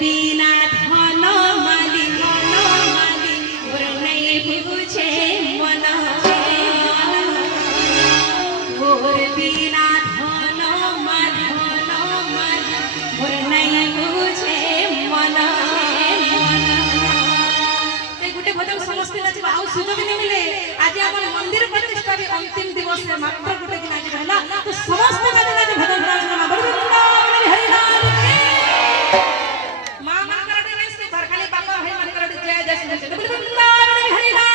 বিনা ধন মালি মোর নাই বুঝে মন মোর বিনা ধন মালি মোর নাই বুঝে মন গোটে ভজন ସମସ୍ତେ ନାଚିବା ଆଉ ସୁଯୋଗ ମିଳିଲେ ଆଜି ଆମର ମନ୍ଦିର ପ୍ରତିଷ୍ଠା ବି ଅନ୍ତିମ ଦିବସରେ ମାତ୍ର ଗୋଟେ ଦିନ ଆଜି ହେଲା ତ ସମସ୍ତେ ନାଚି ନାଚି ଭଜନ ପ୍ରାର୍ଥନା ବଡ଼ ବୃନ୍ଦାବନ ହରି ନାମ ମା ମାନଙ୍କର ଟିକେ ସେ ଘରଖାଲି ବାପା ଭାଇ ମାନଙ୍କର ଟିକେ ଜୟ ଜୟ ଶ୍ରୀ ବଡ଼ ବୃନ୍ଦାବନ ହରି ନାମ